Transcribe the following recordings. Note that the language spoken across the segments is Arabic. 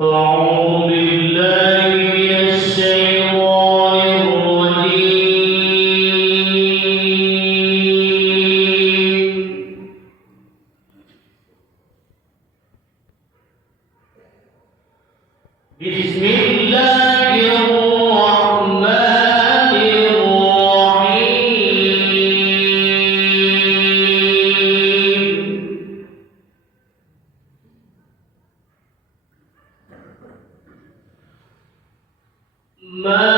أعوذ بالله من الشيطان الرجيم. بسم الله الرحمن الرحيم. ما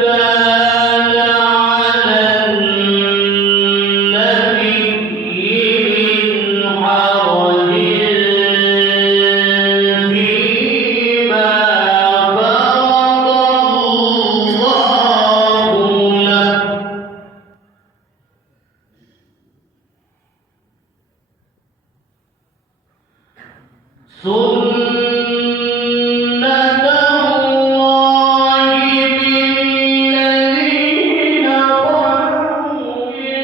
كان على النبي من حرج فيما فرض الله له، سنة الله بالذين خلوا من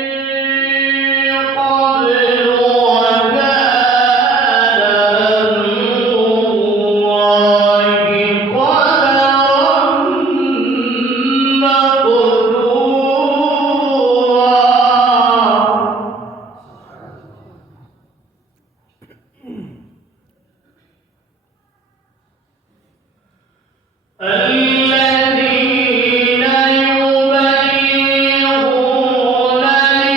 قبل، وكان أمر الله قدرا مقدورا. الذين يبلغون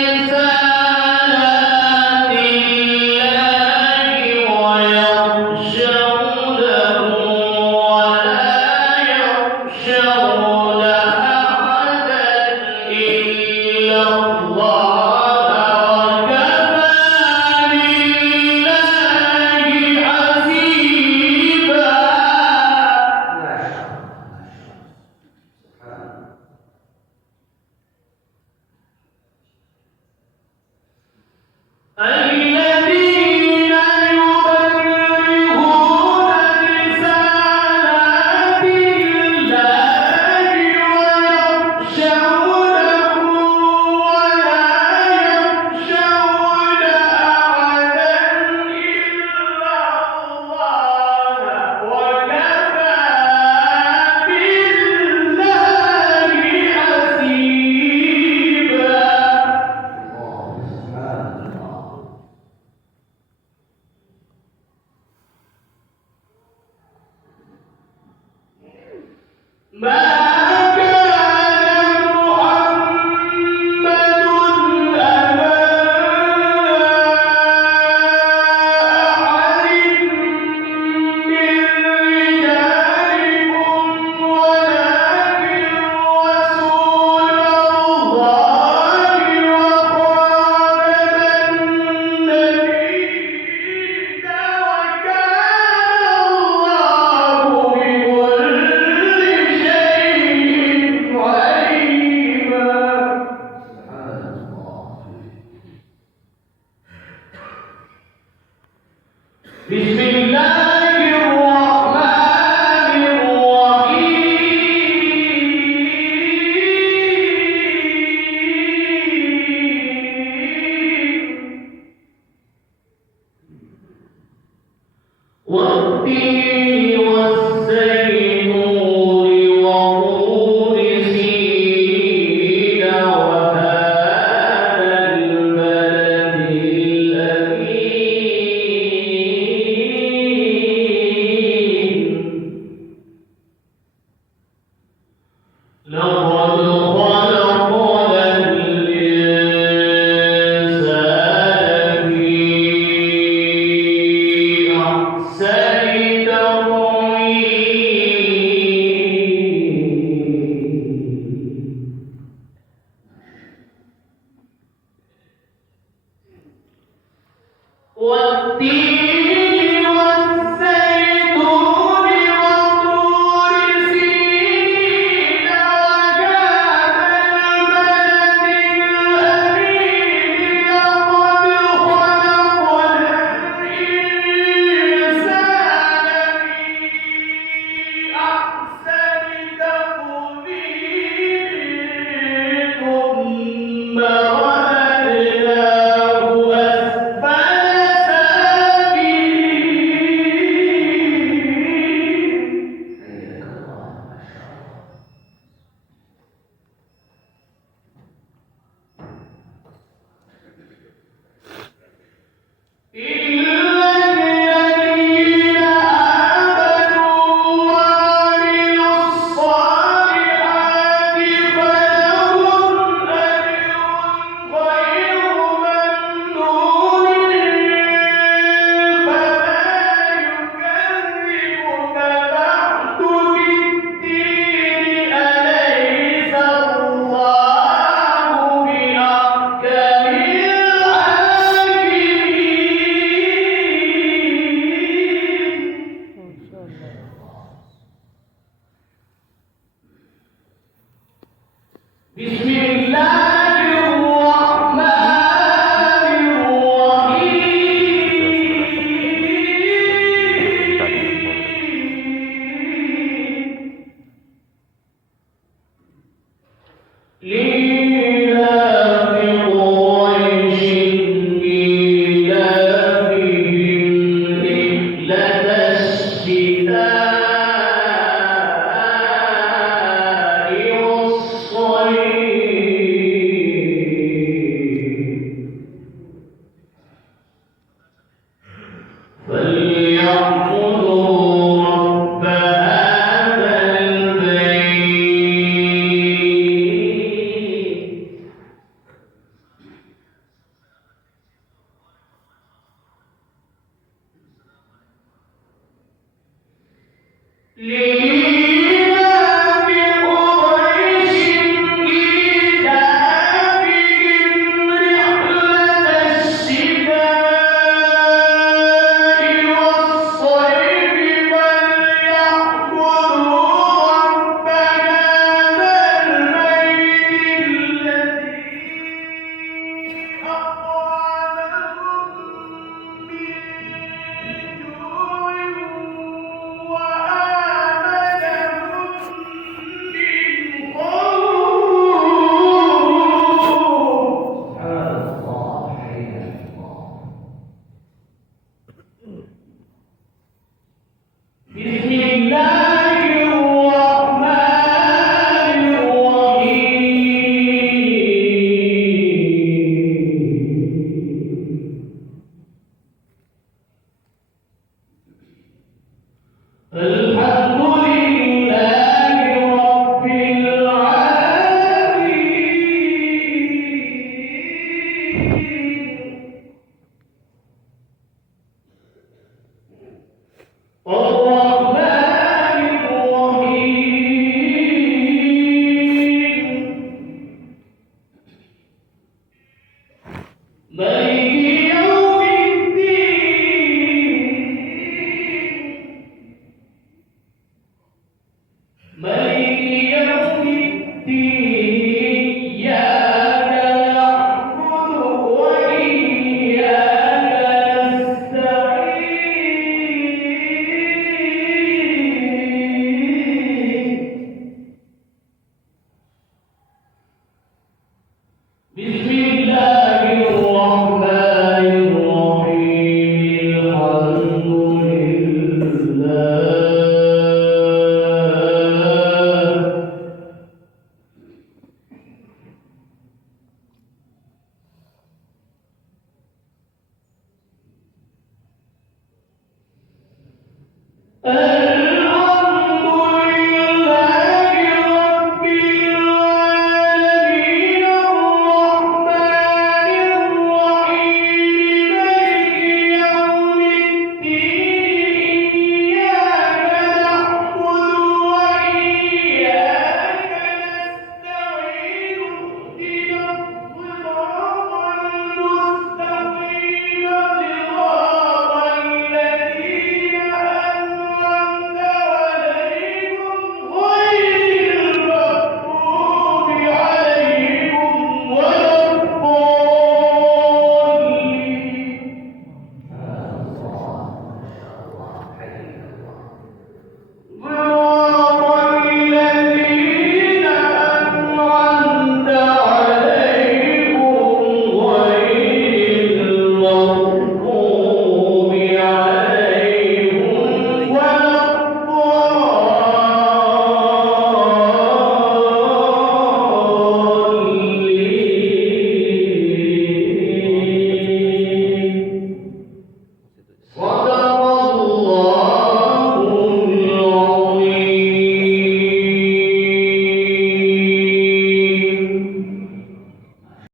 رسالات الله ويخشونه ولا يخشون أحدا إلا الله، وكفى بالله حسيبا. الذين يبلغون رسالات الله ويخشونه ولا يخشون أحدا إلا الله، وكفى بالله حسيبا. ما كان محمد أبا أحد من رجالكم، ولكن رسول الله وخاتم النبيين، وكان الله بكل شيء عليما. بسم الله الرحمن الرحيم. والتين والزيتون وطور سينين وهذا البلد الأمين. لقد خلقنا الإنسان في أحسن تقويم. والتين والزيتون وطور سينين وهذا البلد الأمين. لقد خلقنا الإنسان لإيلاف قريش إيلافهم رحلة الشتاء والصيف فليعبدوا رب هذا البيت الذي أطعمهم من جوع وآمنهم من خوف. سبحان الله، حيا الله. بسم الله الرحمن الرحيم. الحمد لله رب العالمين. الرحمن الرحيم. مالك يوم الدين. مالك يوم الدين. إياك نعبد وإياك نستعين. بسم الله الرحمن الرحيم. الحمد لله.